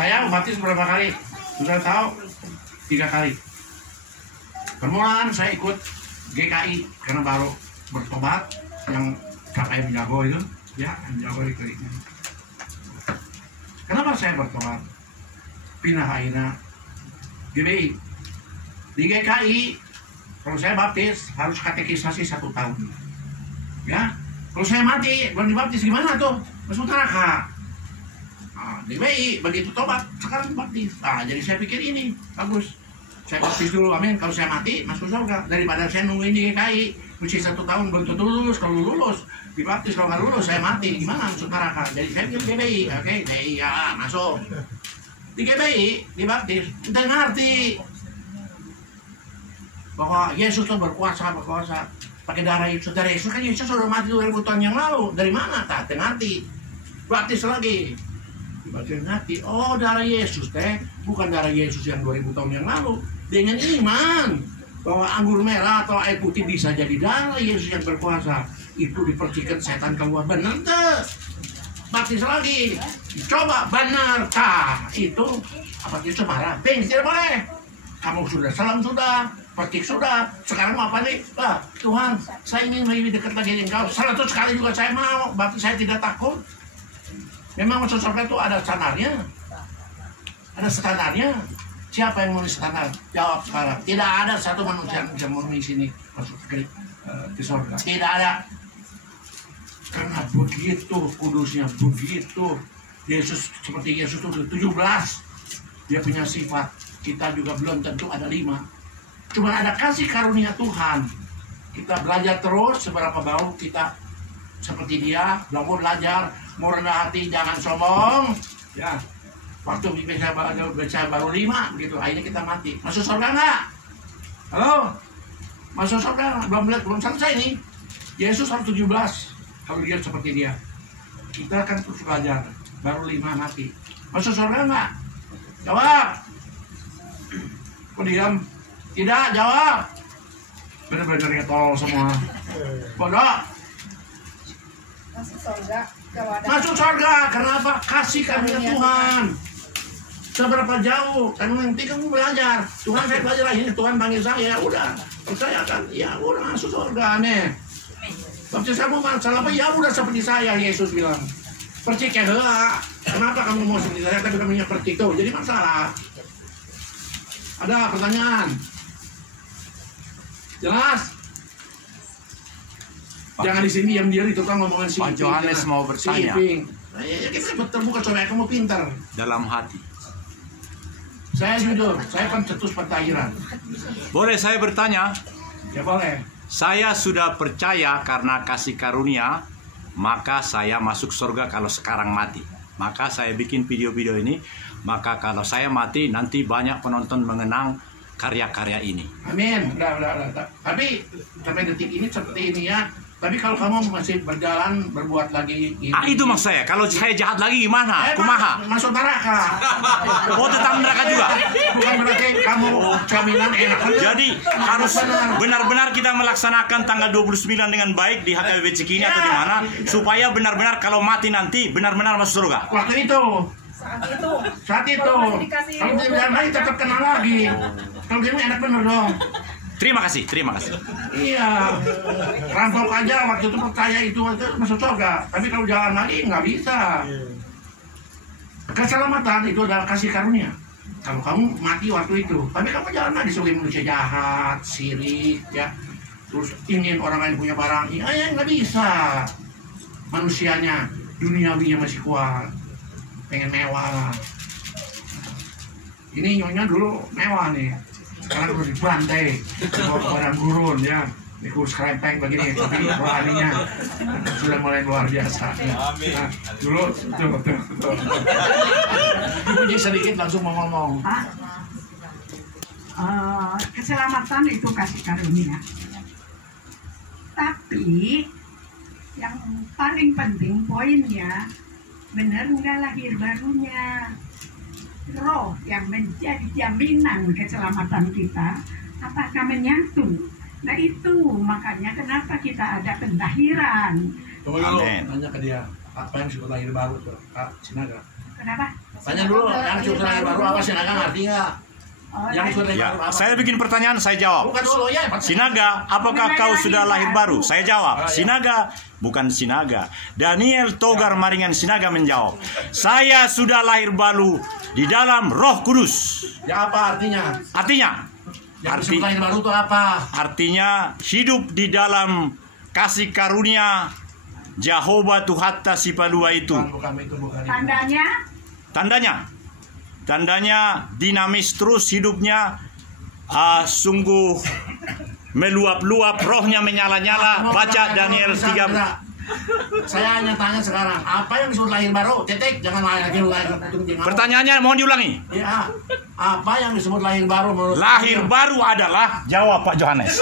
Saya baptis berapa kali? Sudah tahu? 3 kali. Permulaan saya ikut GKI karena baru bertobat yang sampai menjago itu, ya menjago itu. Kenapa saya bertobat? Pindah aina GBI. Di GKI kalau saya baptis harus katekisasi 1 tahun. Ya, kalau saya mati belum dibaptis gimana tuh? Masuk neraka. Nah, GBI begitu tobat sekarang baptis. Nah, jadi saya pikir ini bagus. Saya baptis dulu, amin. Kalau saya mati masuk surga daripada saya nungguin di GKI mesti 1 tahun belum tentu lulus. Kalau lulus dibaptis, kalau nggak lulus saya mati gimana masuk neraka. Jadi saya pikir GBI, oke, GBI ya masuk. Di GBI dibaptis, kita ngerti bahwa Yesus itu berkuasa pakai darah Yesus. Darah Yesus kan Yesus sudah mati 2000 tahun yang lalu. Dari mana? Tak ngerti. Baptis lagi. Dibaptis ngerti. Oh, darah Yesus teh bukan darah Yesus yang 2000 tahun yang lalu. Dengan iman bahwa anggur merah atau air putih bisa jadi darah Yesus yang berkuasa. Itu dipercikan setan keluar. Benar tuh. Baptis lagi. Coba benar. Itu apa itu marah? Tidak boleh. Kamu sudah salam sudah. Percik sudah, sekarang mau apa nih? Tuhan, saya ingin lebih dekat lagi dengan Engkau. 100 kali juga saya mau, berarti saya tidak takut. Memang masuk surga itu ada standarnya. Ada standarnya. Siapa yang menulis standar? Jawab sekarang. Tidak ada satu manusia yang bisa memenuhi sini masuk ke surga. Tidak ada. Karena begitu kudusnya, begitu. Yesus seperti Yesus itu 17. Dia punya sifat. Kita juga belum tentu ada 5. Cuma ada kasih karunia Tuhan. Kita belajar terus seberapa bau kita seperti dia. Belajar, mau rendah hati, jangan sombong. Ya, waktu bisa baru 5 gitu. Akhirnya kita mati. Masuk surga nggak? Halo? Masuk surga? Belum selesai nih. Yesus harus 17. Kalau dia seperti dia. Kita kan terus belajar. Baru 5 mati. Masuk surga nggak? Jawab. Kok diam? Tidak, jawab. Benar-benar tolol semua. Bodoh. Masuk surga. Masuk surga. Kenapa? Kasih karunia Tuhan. Seberapa jauh? Kan nanti kamu belajar. Tuhan saya belajar lagi. Tuhan panggil saya. Udah. Percaya kan? Ya udah masuk surga nih. Baptis kamu salah apa? Ya udah seperti saya. Yesus bilang. Percik ya heula. Kenapa kamu mau seperti saya? Tapi kamu percik tuh. Jadi masalah. Ada pertanyaan? Jelas? Jangan di sini yang dia itu kan ngomongin si Pak Johannes mau bertanya. Nah, ya, kita terbuka supaya kamu pintar. Dalam hati. Saya jujur, saya pencetus pentahiran. Boleh saya bertanya? Ya boleh. Saya sudah percaya karena kasih karunia, maka saya masuk surga kalau sekarang mati. Maka saya bikin video-video ini, maka kalau saya mati nanti banyak penonton mengenang karya-karya ini. Amin. Udah. Tapi sampai detik ini seperti ini ya. Tapi kalau kamu masih berjalan berbuat lagi ini, itu maksud saya. Kalau saya jahat lagi gimana? Kumaha? Masuk neraka. Oh, tetap neraka juga. Bukan berarti kamu jaminan enak. Jadi harus benar-benar kita melaksanakan tanggal 29 dengan baik di HKBP Cikini atau di mana, supaya benar-benar kalau mati nanti benar-benar masuk surga. Waktu itu. Saat itu. Kalau tidak jalan lagi tetap kenal lagi. Kalau gini enak bener dong. Terima kasih. Iya, rampok aja waktu itu percaya itu masuk surga. Tapi kalau jalan lagi nggak bisa. Keselamatan itu adalah kasih karunia. Kalau kamu mati waktu itu, tapi kamu jalan lagi sebagai manusia jahat, sirik, ya, terus ingin orang lain punya barang, ya nggak bisa. Manusianya, duniawinya masih kuat, pengen mewah. Ini nyonya dulu mewah nih. Sekarang udah dibantai, bawa barang gurun ya, dikurus krempeng begini, tapi beraninya sudah mulai luar biasa. Nah, dulu betul. Puji sedikit langsung mau ngomong. Keselamatan itu kasih karunia. Tapi yang paling penting poinnya, benar nggak lahir barunya? Roh yang menjadi jaminan keselamatan kita, apakah menyatu? Nah itu makanya kenapa kita ada pentahiran. Coba dulu tanya ke dia, apa yang disebut lahir baru tuh, Kak Sinaga? Kenapa? Tanya dulu, yang disebut lahir baru apa sinaga ngerti nggak? Yang disebut lahir Ya, baru apa? saya bikin pertanyaan, saya jawab. Bukan dulu ya. Sinaga, apakah kau sudah lahir baru? Saya jawab, Sinaga, bukan Sinaga. Daniel Togar Maringan Sinaga menjawab, saya sudah lahir baru di dalam Roh Kudus. Ya apa artinya? Artinya, Yang disebut lahir baru itu apa? artinya hidup di dalam kasih karunia Jehovah Tuhatta Sipalua itu. Bukan itu, bukan itu. Tandanya dinamis terus hidupnya, sungguh meluap-luap, rohnya menyala-nyala. Baca Daniel 3. Saya hanya tanya sekarang, apa yang disebut lahir baru? Titik, jangan lagi lahir. Pertanyaannya mohon diulangi. Ya, apa yang disebut lahir baru menurut Lahir baru adalah, jawab Pak Johannes.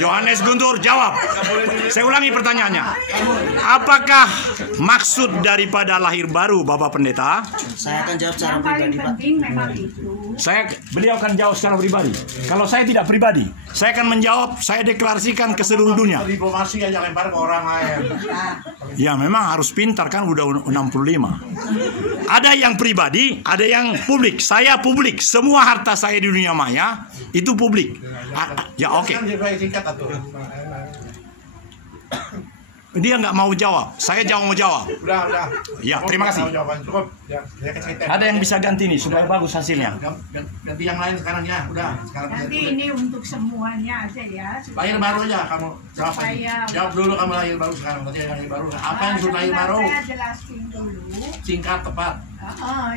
Johannes Guntur jawab. Saya ulangi pertanyaannya. Apakah maksud daripada lahir baru, Bapak Pendeta? Saya akan jawab secara Yang paling pribadi, Pak. penting memang itu. Beliau akan jawab secara pribadi. Kalau saya tidak pribadi, saya akan menjawab, saya deklarasikan ke seluruh dunia. Diplomasi aja lempar ke orang lain. Ya memang harus pintar kan, udah 65. Ada yang pribadi, ada yang publik. Saya publik, semua harta saya di dunia maya itu publik. Ya oke. Kan dia singkat atau. Dia nggak mau jawab, saya mau jawab. Udah. Ya, terima kasih. Jawaban cukup. Ya, saya kasih teh. Ada yang bisa ganti nih, sudah bagus hasilnya. Ganti yang lain sekarang ya. Udah, sekarang Nanti ini untuk semuanya aja ya. lahir baru aja kamu jawab. Jawab dulu kamu lahir baru sekarang. Nanti yang lahir baru. Apa yang disebut lahir baru? Saya jelasin dulu. Singkat tepat.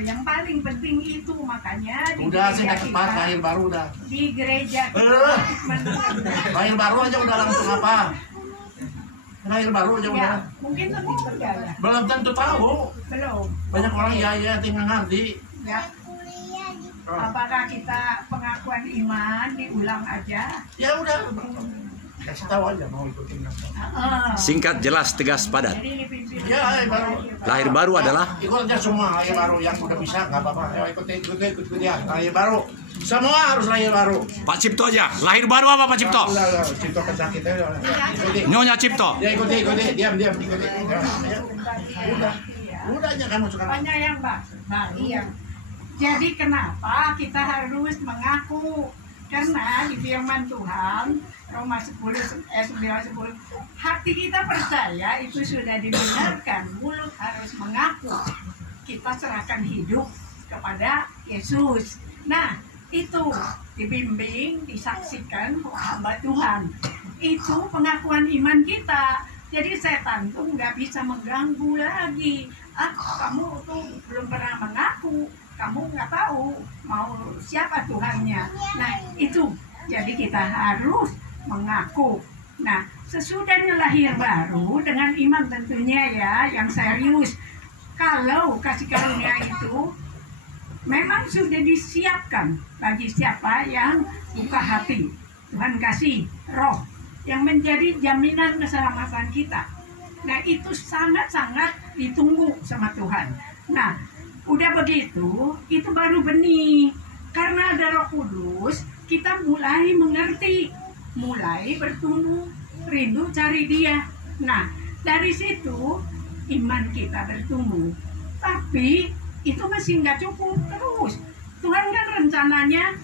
Yang paling penting itu makanya di Udah gereja singkat tepat, kita- lahir baru udah. di gereja Lahir baru aja udah langsung apa? Lahir baru aja udah. ya, mungkin lebih percaya. Belum tentu tahu. Belum. Banyak orang ya tinggal ngerti. Ya. Apakah kita pengakuan iman diulang aja? Ya udah. Kasih tahu aja mau ikutin apa. Singkat, jelas, tegas, padat. Jadi dipimpin. Ya, lahir baru. Lahir baru adalah Ikut aja semua lahir baru yang udah bisa nggak apa-apa. Ayo ikut ya. Lahir baru. Semua harus lahir baru. Pak Cipto aja. Lahir baru apa Pak Cipto? Udah, Cipto kesakitnya udah. Ikuti. Nyonya Cipto. Ya ikuti. Diam ikuti. Udah aja kamu sekarang. Banyak yang yang. Jadi kenapa kita harus mengaku? Karena di firman Tuhan Roma 9:10 hati kita percaya itu sudah dibenarkan, mulut harus mengaku. Kita serahkan hidup kepada Yesus. Nah, itu dibimbing, disaksikan hamba Tuhan. Itu pengakuan iman kita. Jadi setan tuh nggak bisa mengganggu lagi. Kamu tuh belum pernah mengaku, kamu nggak tahu mau siapa Tuhannya. Nah, itu. Jadi kita harus mengaku. Nah, sesudahnya lahir baru dengan iman tentunya ya, yang serius. Kalau kasih karunia itu memang sudah disiapkan bagi siapa yang buka hati. Tuhan kasih roh yang menjadi jaminan keselamatan kita. Nah, itu sangat-sangat ditunggu sama Tuhan. Nah, udah begitu, itu baru benih. Karena ada Roh Kudus, kita mulai mengerti, mulai bertumbuh, rindu cari Dia. Nah, dari situ iman kita bertumbuh. Tapi itu masih nggak cukup terus. Tuhan kan rencananya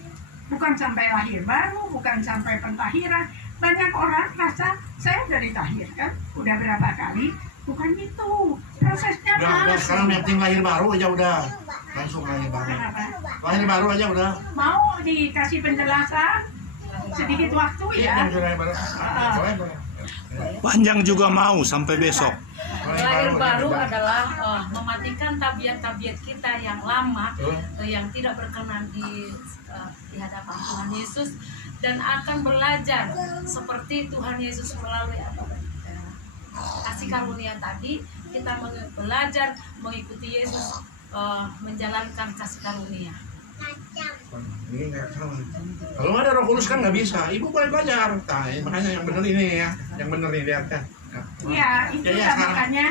bukan sampai lahir baru, bukan sampai pentahiran. Banyak orang rasa saya udah ditahirkan, udah berapa kali. Bukan itu, prosesnya Udah, sekarang yang penting lahir baru aja udah. Langsung lahir baru. Lahir baru aja udah. Mau dikasih penjelasan sedikit waktu ya. Lahir baru. Boleh. Panjang juga mau sampai besok. Lahir baru adalah mematikan tabiat-tabiat kita yang lama, yang tidak berkenan di hadapan Tuhan Yesus, dan akan belajar seperti Tuhan Yesus melalui kasih karunia tadi. Kita belajar mengikuti Yesus, menjalankan kasih karunia. Kalau nggak ada Roh Kudus kan nggak bisa. Ibu boleh belajar. Nah, makanya yang benar ini ya, yang benar ini lihat kan. Ya, itu ya,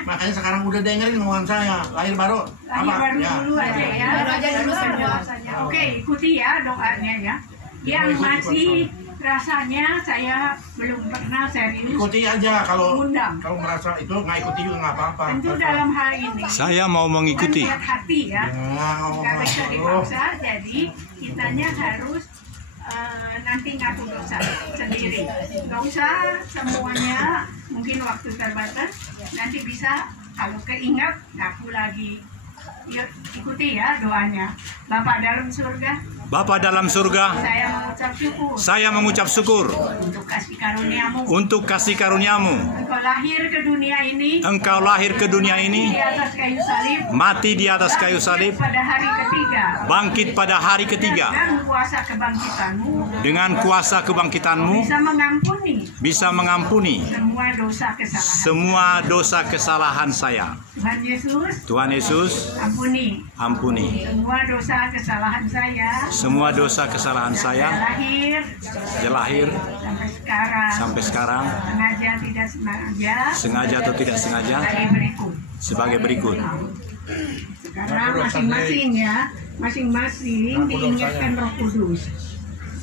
makanya sekarang udah dengerin omongan saya. Lahir baru. Lahir baru Ya. dulu aja ya. Baru aja dulu semua. Oke, ikuti ya doanya ya. Yang masih Rasanya saya belum pernah serius Ikuti aja kalau mengundang. merasa itu nggak ikuti juga nggak apa-apa. Tentu dalam hal ini Saya mau mengikuti. kan lihat hati ya, nggak bisa Ya, dipaksa. Jadi kitanya harus nanti ngaku dosa sendiri. Nggak usah semuanya, mungkin waktu terbatas. Nanti bisa kalau keingat ngaku lagi. Yuk, ikuti ya doanya. Bapa dalam surga, Bapa dalam surga, saya mengucap syukur saya mengucap syukur untuk kasih karuniamu. untuk kasih karuniamu. Engkau lahir ke dunia ini Engkau lahir ke dunia di ini, atas kayu salib, mati di atas kayu salib, pada hari ketiga, bangkit pada hari ketiga. dan kuasa kebangkitanmu Dengan kuasa kebangkitanmu bisa mengampuni bisa mengampuni semua dosa kesalahan. semua dosa kesalahan saya. Tuhan Yesus, Tuhan Yesus, ampuni semua dosa kesalahan saya. semua dosa kesalahan saya Dari lahir sampai sekarang, sengaja tidak sengaja, sengaja atau tidak sengaja, sebagai berikut. Sekarang masing-masing ya, masing-masing diingatkan Roh Kudus.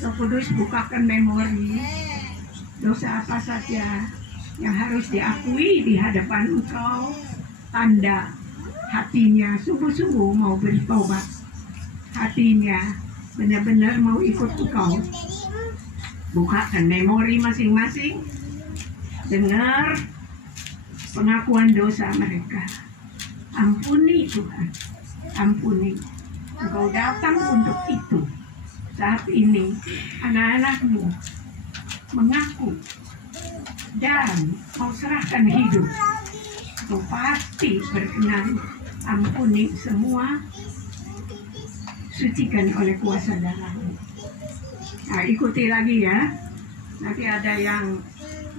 Roh Kudus bukakan memori dosa apa saja yang harus diakui di hadapan Engkau. Tanda hatinya sungguh-sungguh mau bertobat, hatinya benar-benar mau ikut Engkau. Bukakan memori masing-masing, dengar pengakuan dosa mereka. Ampuni Tuhan, ampuni. Engkau datang untuk itu. Saat ini anak-anakmu mengaku dan mau serahkan hidup. Engkau pasti berkenan ampuni semua, sucikan oleh kuasa darah-Mu. Nah, ikuti lagi ya. Nanti ada yang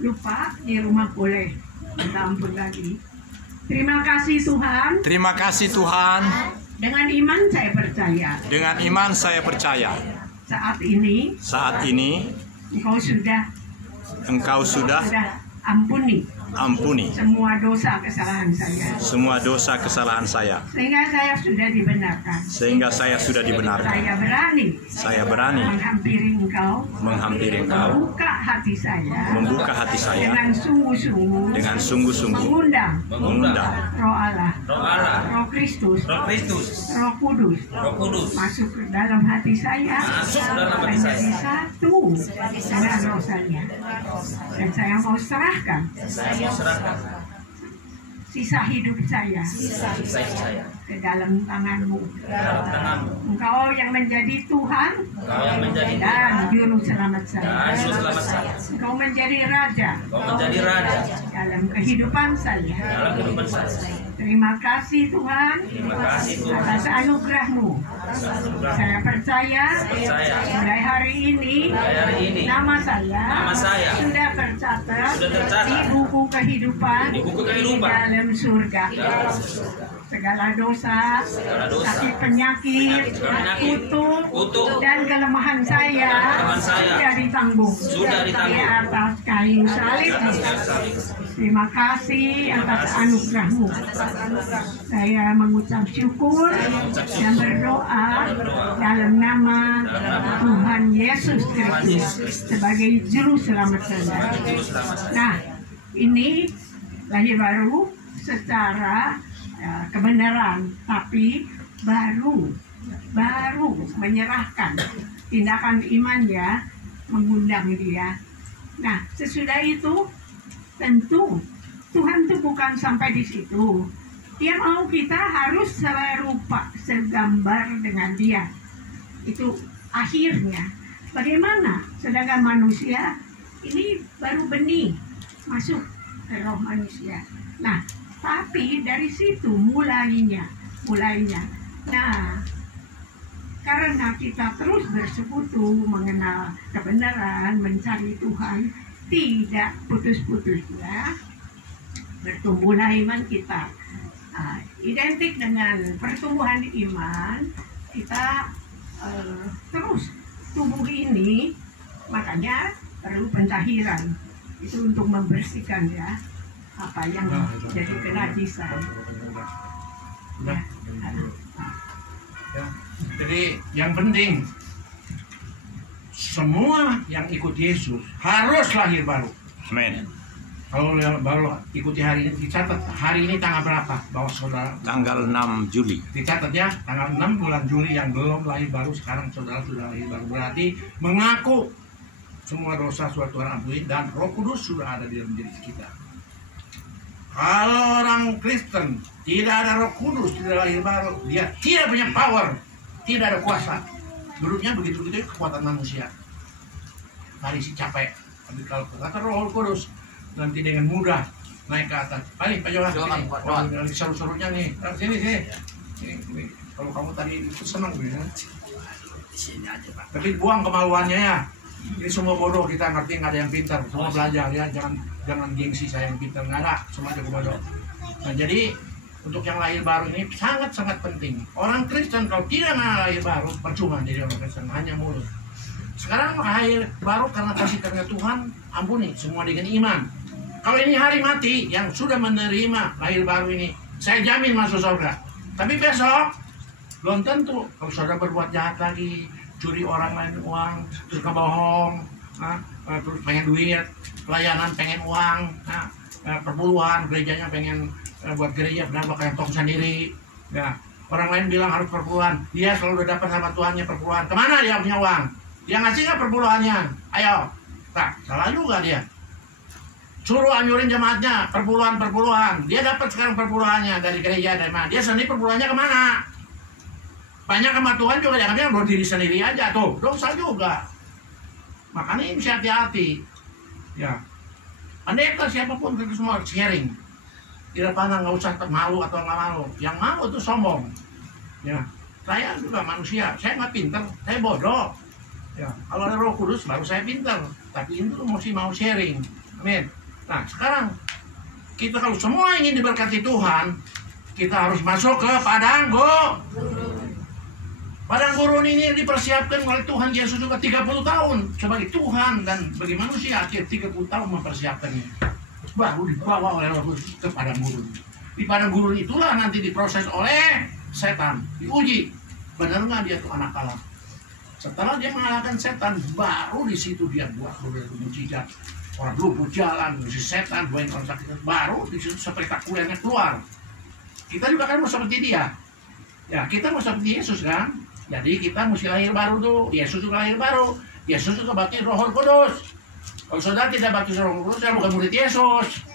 lupa di rumah boleh minta ampun lagi. Terima kasih Tuhan. Terima kasih Tuhan. Dengan iman saya percaya. Dengan iman saya percaya. Saat ini Engkau sudah ampuni semua dosa kesalahan saya. Semua dosa kesalahan saya. Sehingga saya sudah dibenarkan. Saya berani menghampiri Engkau. Membuka hati saya. Dengan sungguh-sungguh. Mengundang Roh Allah. Roh Kristus. Roh Kudus. Masuk ke dalam hati saya. Menjadi satu dengan roh saya. Dan saya mau serahkan sisa hidup saya ke dalam tangan-Mu. Engkau yang menjadi Tuhan dan Juru Selamat saya. Engkau menjadi Raja dalam kehidupan saya. Terima kasih Tuhan atas anugerah-Mu. Saya percaya mulai hari ini nama saya sudah tercatat di buku kehidupan di dalam surga. Segala dosa, sakit penyakit, kutuk, dan kelemahan saya sudah ditanggung di atas kayu salib. Terima kasih atas anugerah-Mu. Saya mengucap syukur dan berdoa dalam nama Tuhan Yesus Kristus sebagai Juru Selamat saya. Nah, ini lahir baru secara kebenaran, tapi baru menyerahkan tindakan iman ya, mengundang dia. Nah, sesudah itu tentu Tuhan itu bukan sampai di situ. Dia mau kita harus serupa, segambar dengan dia. Itu akhirnya. Bagaimana? Sedangkan manusia ini baru benih masuk ke roh manusia. Nah, tapi dari situ mulainya. Nah, karena kita terus bersekutu, mengenal kebenaran, mencari Tuhan, tidak putus-putus ya, bertumbuhlah iman kita. Identik dengan pertumbuhan iman, kita terus tubuh ini, makanya perlu pentahiran. Itu untuk membersihkan ya, apa yang jadi kenajisan. Jadi yang penting semua yang ikut Yesus harus lahir baru. Amin. Kalau baru ikuti hari ini, dicatat hari ini tanggal berapa, bawa saudara? Tanggal 6 Juli. Dicatat ya, tanggal 6 bulan Juli yang belum lahir baru, sekarang saudara sudah lahir baru. Berarti mengaku semua dosa sudah Tuhan ampuni dan Roh Kudus sudah ada di dalam diri kita. Kalau orang Kristen tidak ada Roh Kudus, tidak lahir baru, dia tidak punya power, tidak ada kuasa. Dulunya begitu-begitu kekuatan manusia. Hari si capek. Tapi kalau kata Roh Kudus, nanti dengan mudah naik ke atas. Ayo, Pak Johan, sini. Seru-serunya nih. Sini. Kalau kamu tadi itu senang ya. Sini aja, Pak. Tapi buang kemaluannya ya. Ini semua bodoh, kita ngerti, nggak ada yang pintar. Semua belajar ya. Jangan gengsi saya yang pintar, nggak ada. Semua jago bodoh. Nah, jadi untuk yang lahir baru ini sangat-sangat penting. Orang Kristen kalau tidak lahir baru, percuma jadi orang Kristen, hanya mulut. Sekarang lahir baru karena kasih karunia Tuhan, ampuni semua dengan iman. Kalau ini hari mati yang sudah menerima lahir baru ini, saya jamin masuk surga. Tapi besok belum tentu. Kalau saudara berbuat jahat lagi, curi orang lain uang, terus kebohong, terus pengen duit, pelayanan pengen uang, perpuluhan, gerejanya pengen buat gereja berapa kayak tong sendiri. Ya, orang lain bilang harus perpuluhan, dia selalu udah dapat sama Tuhannya perpuluhan. Kemana dia punya uang? Dia ngasih nggak perpuluhannya? Ayo, tak salah juga dia. Suruh anjurin jemaatnya perpuluhan. Dia dapat sekarang perpuluhannya dari gereja, dari mana? Dia sendiri perpuluhannya kemana? Banyak sama Tuhan juga jangan bilang buat diri sendiri aja tuh, dosa juga. Makanya ini mesti hati-hati. Ya, pendeta siapapun kita semua sharing. Tidak pandang nggak usah malu atau nggak malu. Yang malu itu sombong. Ya, saya juga manusia. Saya nggak pintar, saya bodoh. Ya, kalau ada Roh Kudus baru saya pintar. Tapi itu mesti mau sharing. Amin. Nah, sekarang kita kalau semua ingin diberkati Tuhan, kita harus masuk ke padang gurun. Padang gurun ini dipersiapkan oleh Tuhan Yesus juga 30 tahun sebagai Tuhan dan bagi manusia 30 tahun mempersiapkannya. Baru dibawa oleh Roh Kudus ke padang gurun. Di padang gurun itulah nanti diproses oleh setan, diuji. Benar nggak dia tuh anak Allah? Setelah dia mengalahkan setan, baru di situ dia buat mujizat. Orang lumpuh jalan, si setan, buain orang sakit, baru di situ spektakulernya keluar. Kita juga kan mau seperti dia. Ya, kita mau seperti Yesus kan? Jadi kita mesti lahir baru tuh. Yesus juga lahir baru. Yesus juga baptis Roh Kudus. Kalau saudara tidak baptis Roh Kudus, saya bukan murid Yesus.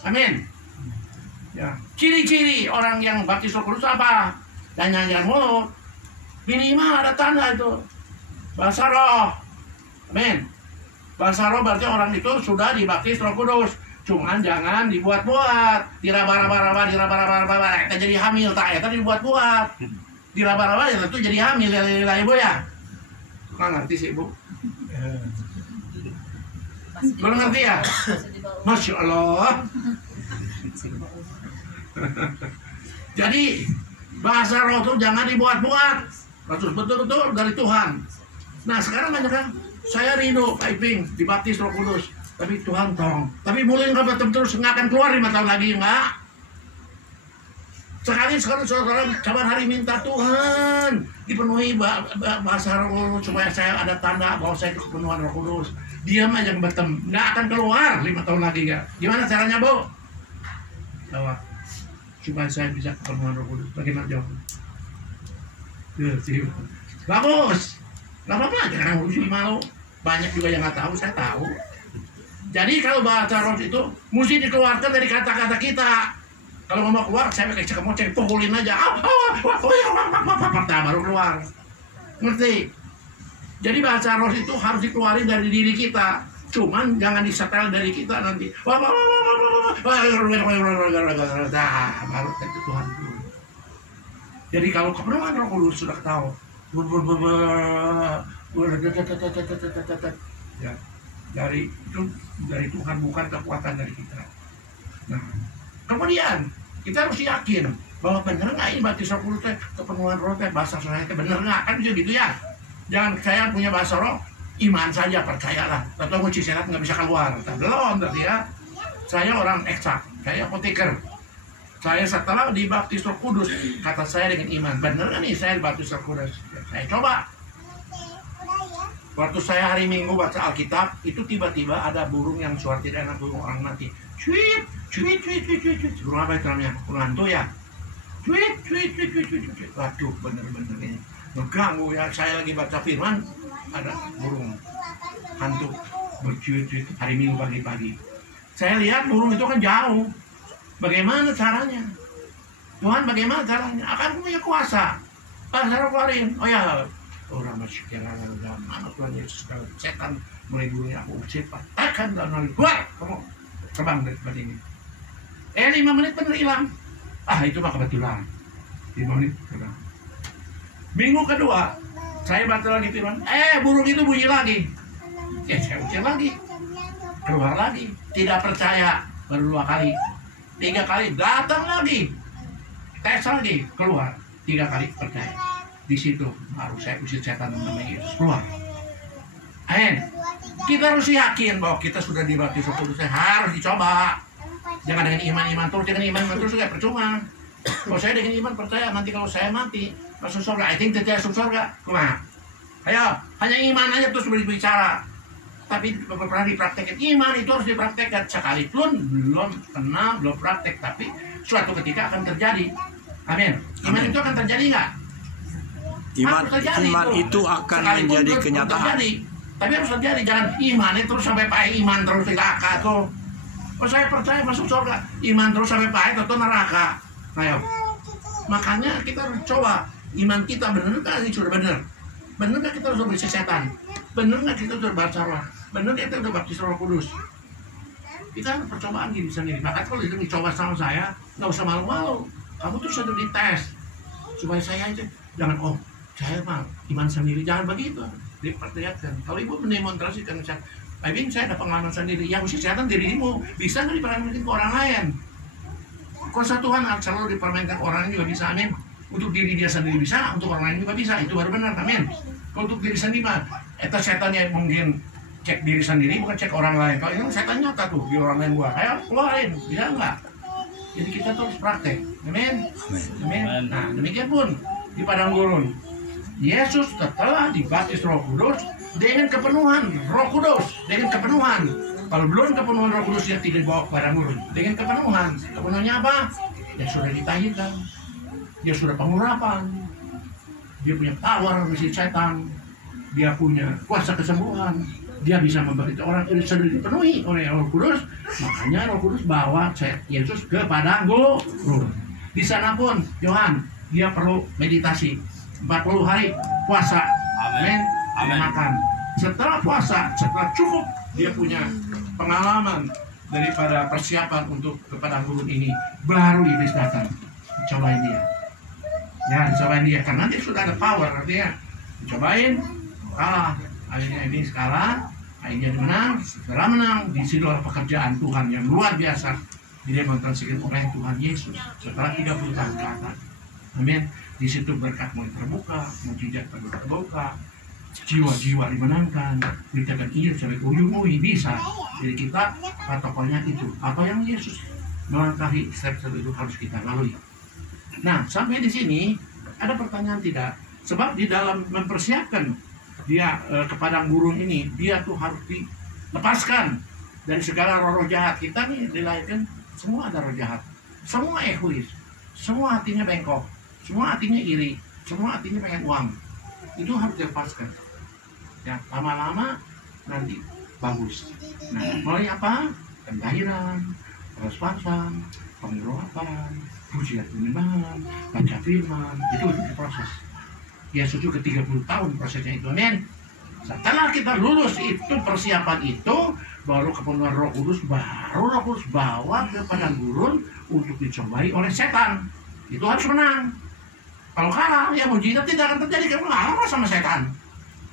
Amin. Ya, ciri-ciri orang yang baptis Roh Kudus apa? Dan jangan mulut. Minimal ada tanda itu. Bahasa roh. Amin. Bahasa roh berarti orang itu sudah dibaptis Roh Kudus. Cuman jangan dibuat-buat. Diraba-raba, kita jadi hamil. Tak, itu dibuat-buat. Diraba-raba ya tentu jadi hamil. Ya, Ibu ya? Nggak ngerti sih, Ibu. Belum ngerti ya? Masya Allah. Jadi bahasa roh itu jangan dibuat-buat. Harus betul-betul dari Tuhan. Nah sekarang banyak kan, saya rindu Pak Iping dibaptis Roh Kudus. Tapi Tuhan tolong. Tapi mulai nggak terus nggak akan keluar 5 tahun lagi nggak. Sekarang saudara kapan hari minta Tuhan dipenuhi bahasa Roh supaya saya ada tanda bahwa saya kepenuhan Roh Kudus. Diam aja betem, nggak akan keluar 5 tahun lagi ya. Gimana caranya Bu? Jawab. Supaya saya bisa kepenuhan Roh Kudus. Bagaimana jawab? Bagus, nggak apa-apa, jangan ngurusin malu. Banyak juga yang nggak tahu, saya tahu. Jadi kalau bahasa roh itu mesti dikeluarkan dari kata-kata kita. Kalau mau keluar, saya pakai cekemoceng, pukulin aja. Baru keluar. Ngerti? Jadi bahasa roh itu harus dikeluarin dari diri kita. Cuman jangan disetel dari kita nanti. Baru itu Tuhan. Jadi kalau kepenuhan Roh Kudus sudah tahu, ya, dari Tuhan bukan kekuatan dari kita. Nah, kemudian kita harus yakin bahwa benar nggak ini baptis Roh Kudus kepenuhan Roh bahasa saya benar nggak kan bisa gitu ya. Jangan saya punya bahasa roh, iman saja percayalah. Atau mujizat nggak bisa keluar. Belum berarti ya. Saya orang eksak, saya apoteker. Saya setelah dibaptis Roh Kudus, kata saya dengan iman, benar kan nih saya dibaptis Roh Kudus? Saya coba. Waktu saya hari Minggu baca Alkitab, itu tiba-tiba ada burung yang suara tidak enak, burung orang mati. Cuit, cuit, cuit, cuit, cuit, cuit. Burung apa itu namanya? Burung hantu ya? Cuit, cuit, cuit, cuit, cuit, cuit. Waduh, bener-bener ini mengganggu ya. Saya lagi baca firman, ada burung hantu bercuit-cuit hari Minggu pagi-pagi. Saya lihat burung itu kan jauh. Bagaimana caranya? Tuhan bagaimana caranya? Akan punya kuasa. Saya keluarin. Oh ya, orang masih kira dalam nama Tuhan Yesus, kalau setan mulai dulu aku usir, patahkan dalam nari, keluar, kamu terbang dari tempat ini. 5 menit benar hilang. Itu mah kebetulan. 5 menit terbang. Minggu kedua, saya baca lagi firman. Burung itu bunyi lagi. Saya usir lagi. Keluar lagi. Tidak percaya. Baru 2 kali. 3 kali datang lagi. Tes lagi. Keluar. 3 kali percaya. Di situ baru saya usir setan namanya Yesus, keluar. Kita harus yakin bahwa kita sudah dibaptis Roh Kudus. Harus dicoba. Jangan dengan iman-iman terus, dengan iman terus juga percuma. Kalau saya dengan iman percaya, nanti kalau saya mati masuk surga, tidak masuk surga. Kumaha? Ayo, hanya iman aja terus berbicara. Tapi pernah dipraktekkan. Iman itu harus dipraktekkan. Sekalipun belum kenal, belum praktek, tapi suatu ketika akan terjadi. Amin. Iman itu akan terjadi nggak? Iman itu akan menjadi kenyataan. Tapi harus terjadi. Jangan iman itu terus sampai pahit, iman terus neraka tuh. Oh, saya percaya masuk surga, iman terus sampai pahit atau neraka. Ayo. Makanya kita harus coba iman kita benar nggak sih, sudah benar. Benar nggak kita sudah bersih setan? Benar nggak kita sudah baca roh? Benar nggak kita sudah baptis Roh Kudus? Kita harus percobaan diri sendiri. Maka kalau itu dicoba sama saya, nggak usah malu-malu. Kamu tuh sudah dites supaya saya aja jangan saya mah iman sendiri, jangan begitu. Diperlihatkan. Kalau ibu mendemonstrasikan saya ada pengalaman sendiri. Yang mesti setan dirimu bisa nggak dipermainkan ke orang lain? Kuasa Tuhan selalu dipermainkan orang lain juga bisa, amin. Untuk diri dia sendiri bisa, untuk orang lain juga bisa. Itu baru benar, amin. Kalau untuk diri sendiri mah, itu setannya mungkin cek diri sendiri bukan cek orang lain. Kalau itu setan nyata tuh di orang lain gua, kayak keluarin, bisa nggak? Jadi kita terus praktek, amin. Amin. Nah demikian pun di padang gurun. Yesus setelah dibaptis Roh Kudus dengan kepenuhan Roh Kudus, dengan kepenuhan. Kalau belum kepenuhan Roh Kudus yang tidak dibawa ke padang gurun, dengan kepenuhan. Kepenuhannya apa? Ya sudah ditahirkan, dia sudah pengurapan, dia punya power misi setan, dia punya kuasa kesembuhan, dia bisa memberitahu orang ini sudah dipenuhi oleh Roh Kudus. Makanya Roh Kudus bawa Yesus ke padang gurun. Di sana pun Yohan, dia perlu meditasi 40 hari puasa, amin, makan. Setelah puasa, setelah cukup, dia punya pengalaman daripada persiapan untuk ke padang gurun ini. Baru iblis datang, cobain dia. Ya, dicobain dia karena dia sudah ada power, artinya dicobain, kalah. Akhirnya iblis kalah, akhirnya dia menang. Setelah menang, di situ ada pekerjaan Tuhan yang luar biasa didemonstrasikan oleh Tuhan Yesus setelah 30 tahun ke atas. Amin. Di situ berkat mulai terbuka, mujizat terbuka, jiwa-jiwa dimenangkan, beritakan Injil sampai uyung-uyung bisa. Jadi kita patokannya itu, apa yang Yesus melangkahi step-step itu harus kita lalui. Nah, sampai di sini ada pertanyaan tidak? Sebab di dalam mempersiapkan dia ke padang gurun ini, dia tuh harus dilepaskan dari segala roh-roh jahat. Kita nih dilahirkan semua ada roh jahat, semua egois, semua hatinya bengkok, semua hatinya iri, semua hatinya pengen uang. Itu harus dilepaskan. Ya, lama-lama nanti bagus. Nah, mulai apa? Pendahiran, perspasan, pengurapan, pujian penyembahan, baca firman, itu diproses. Ya, sudah ke 30 tahun prosesnya itu, amin. Setelah kita lulus itu persiapan itu, baru kepenuhan Roh Kudus, baru Roh Kudus bawa ke padang gurun untuk dicobai oleh setan. Itu harus menang. Kalau kalah, ya mujizat tidak akan terjadi karena kalah sama setan.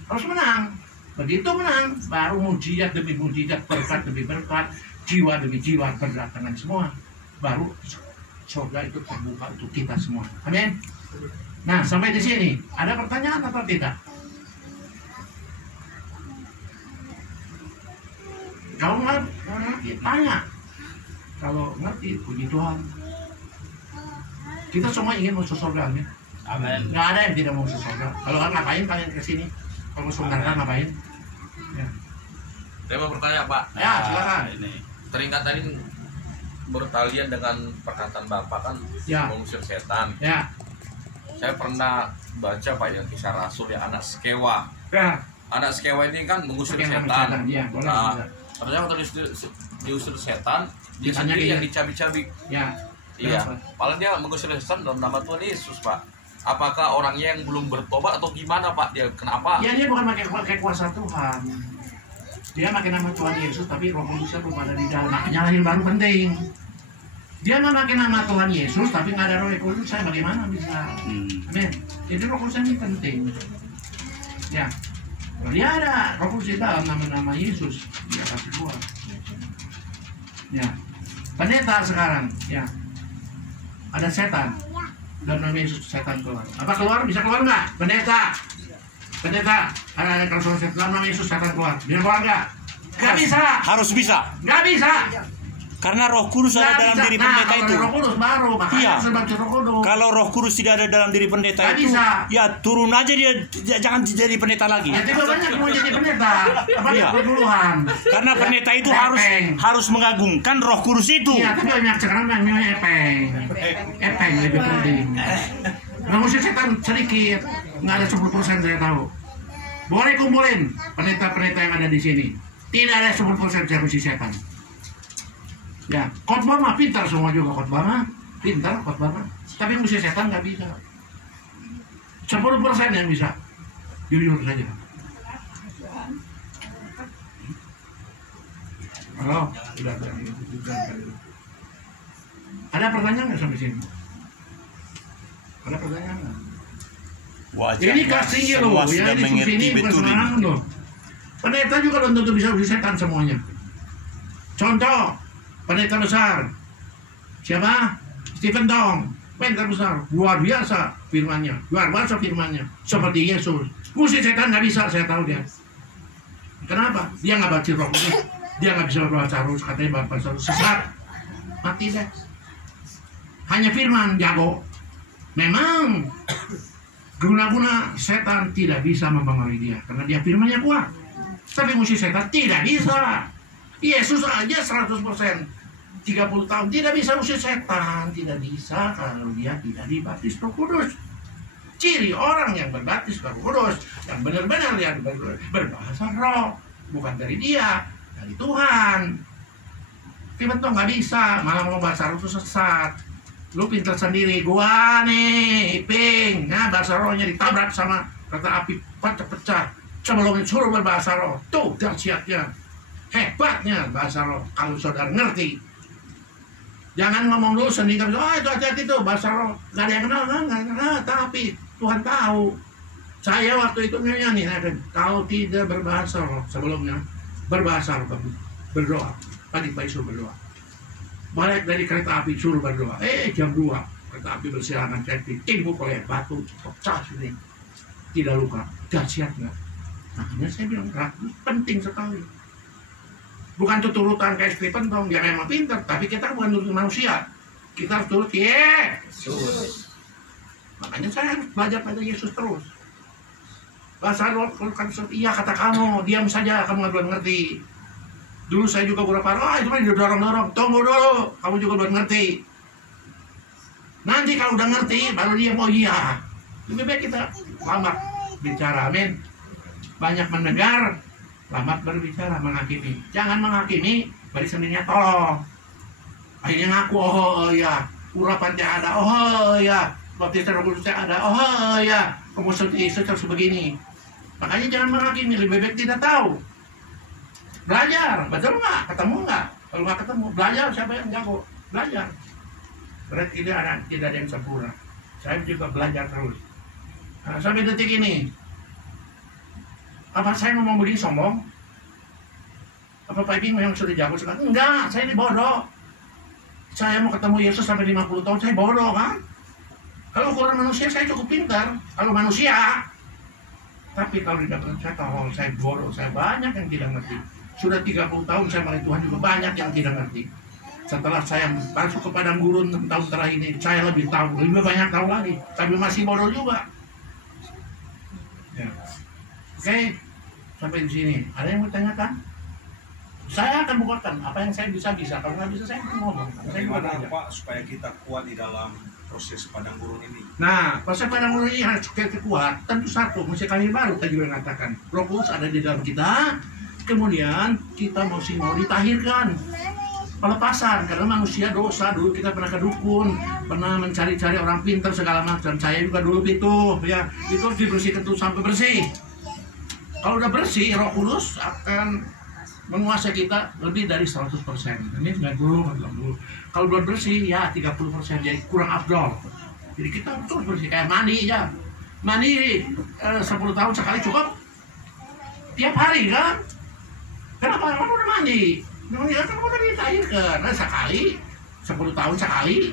Harus menang. Begitu menang, baru mujizat demi mujizat, berkat demi berkat, jiwa demi jiwa berdatangan semua. Baru surga itu terbuka untuk kita semua. Amin. Nah, sampai di sini ada pertanyaan atau tidak? Kalau ngerti, tanya. Kalau ngerti, puji Tuhan. Kita semua ingin masuk surga, amin. Amin. Nggak ada yang tidak mau masuk surga. Kalau kan ngapain kalian kesini? Kalau masuk neraka ngapain? Ya. Saya mau bertanya Pak. Ya, silakan. Ini teringat tadi bertalian dengan perkataan Bapak kan Ya. mengusir setan. Ya. Saya pernah baca Pak yang kisah Rasul ya, anak Skewa. Ya. Anak Skewa ini kan mengusir Pakai nama setan. setan, iya, boleh, Nah, bisa. ternyata waktu diusir setan, dia Ditanya sendiri dia. yang dicabik-cabik. Ya. Iya, Kenapa? padahal dia mengusir setan dalam nama Tuhan Yesus, Pak. Apakah orangnya yang belum bertobat atau gimana, Pak? Dia kenapa? Ya, dia bukan pakai kuasa Tuhan. Dia pakai nama Tuhan Yesus, tapi Roh Kudusnya belum ada di dalam. Makanya lahir baru penting. Dia nggak pakai nama Tuhan Yesus, tapi nggak ada Roh Kudus, saya bagaimana bisa? Amin. Jadi Roh Kudus ini penting. Ya, kalau dia ada Roh Kudus di dalam nama-nama Yesus, dia kasih keluar. Ya, pendeta sekarang, ya, ada setan. Dalam nama Yesus setan keluar. Apa keluar? Bisa keluar nggak? Pendeta, ada kalau setan dalam nama Yesus setan keluar. Bisa keluar nggak? Nggak bisa. Harus bisa. Nggak bisa. Karena Roh Kudus ada dalam diri pendeta itu. Roh Kudus baru, makanya Iya. sebab Roh Kudus. Kalau Roh Kudus tidak ada dalam diri pendeta Nggak itu, bisa. ya turun aja dia, jangan jadi pendeta lagi. Ya, tapi banyak mau jadi pendeta. Apa Iya. keduluan? Karena pendeta itu Epeng. harus mengagungkan Roh Kudus itu. Iya, tapi banyak sekarang namanya epeng. Epeng lebih penting. Nah, musik setan sedikit, nggak ada 10% saya tahu. Boleh kumpulin pendeta-pendeta yang ada di sini. Tidak ada 10% yang musik setan. Ya, khotbah mah pintar semua juga, khotbah mah pintar khotbah mah. Tapi musik setan nggak bisa. 10% yang bisa. Jujur saja. Halo, sudah. Ada pertanyaan nggak sampai sini? Ada pertanyaan nggak? Wajah Ini kasih loh, semua ya sudah ini mengerti ini bukan betul sembarangan ini. loh. Pendeta juga belum tentu bisa setan semuanya. Contoh, pendeta besar. Siapa? Stephen Tong. Pendeta besar, luar biasa firmannya, luar biasa firmannya. Seperti Yesus. Musik setan nggak bisa, saya tahu dia. Kenapa? Dia nggak baca Roh Kudus. Dia nggak bisa berbahasa Roh, katanya bahasa Roh sesat. Mati deh. Hanya firman jago. Memang guna-guna setan tidak bisa mempengaruhi dia karena dia firmannya kuat. Tapi musuh setan tidak bisa. Yesus aja 100% 30 tahun tidak bisa musuh setan, tidak bisa kalau dia tidak dibaptis Roh Kudus. Ciri orang yang berbaptis Roh Kudus yang benar-benar dia berbahasa roh, bukan dari dia, dari Tuhan. Firman tuh nggak bisa, malah mau bahasa roh itu sesat. Lu pintar sendiri, gua nih, Iping, nah bahasa rohnya ditabrak sama kereta api pecah-pecah. Sebelum suruh berbahasa roh, tuh dahsyatnya, hebatnya bahasa roh. Kalau saudara ngerti, jangan ngomong dulu sendiri, oh itu hati-hati tuh bahasa roh, nggak ada yang kenal, nggak, tapi Tuhan tahu. Saya waktu itu nyanyi, kalau tidak berbahasa roh sebelumnya, berbahasa roh, berdoa, pagi-pagi suruh berdoa. Balik dari kereta api suruh berdoa. Jam 2 kereta api bersilangan, saya ditimbuk oleh batu pecah sini, tidak luka, dahsyat nggak? Makanya saya bilang penting sekali. Bukan turutan kayak Stephen dong, dia memang pintar, tapi kita bukan turut manusia. Kita harus turut Yesus. Makanya saya harus belajar pada Yesus terus. Bahasa roh, iya kata kamu, diam saja, kamu nggak belum ngerti. Dulu saya juga beberapa itu mah didorong-dorong. Tunggu dulu, kamu juga belum ngerti. Nanti kalau udah ngerti, baru dia mau iya. Lebih baik kita lambat bicara, amin. Banyak mendengar, lambat berbicara, menghakimi. Jangan menghakimi, beri sendirinya tolong. Akhirnya ngaku, oh iya, urapannya ada, oh iya, baptis Roh Kudusnya ada, oh iya, kamu Yesus harus begini. Makanya jangan menghakimi, lebih baik tidak tahu. Belajar, betul nggak? Ketemu nggak? Kalau nggak ketemu, belajar siapa yang jago? Belajar. Berarti tidak ada yang sempurna. Saya juga belajar terus. Nah, sampai detik ini, apa saya ngomong begini sombong? Apa Pak Iping yang sudah jago sekarang? Enggak, saya ini bodoh. Saya mau ketemu Yesus sampai 50 tahun, saya bodoh kan? Kalau ukuran manusia, saya cukup pintar. Kalau manusia, tapi kalau tidak percaya, saya bodoh. Saya banyak yang tidak ngerti. Sudah 30 tahun saya melayani Tuhan juga banyak yang tidak ngerti. Setelah saya masuk ke padang gurun 6 tahun terakhir ini, saya lebih tahu, lebih banyak tahu lagi. Tapi masih bodoh juga. Ya. Oke. sampai di sini. Ada yang mau tanyakan? Saya akan bukakan apa yang saya bisa. Kalau nggak bisa saya akan ngomong. Bagaimana Pak supaya kita kuat di dalam proses padang gurun ini? Nah, proses padang gurun ini harus kita kuat. Tentu satu, mesti kami baru tadi juga mengatakan. Roh Kudus ada di dalam kita. Kemudian kita mau ditahirkan. Pelepasan, karena manusia dosa. Dulu kita pernah ke dukun, pernah mencari-cari orang pintar segala macam. Saya juga dulu itu, ya itu dibersihkan tuh sampai bersih. Kalau udah bersih, Roh Kudus akan menguasai kita lebih dari 100%. Ini 90. Kalau belum bersih ya 30%, jadi kurang afdol. Jadi kita terus bersih kayak mandi ya. Mandi 10 tahun sekali cukup. Tiap hari kan? Kenapa? Karena udah mandi. Kan udah ditahirkan. Nah, sekali 10 tahun sekali.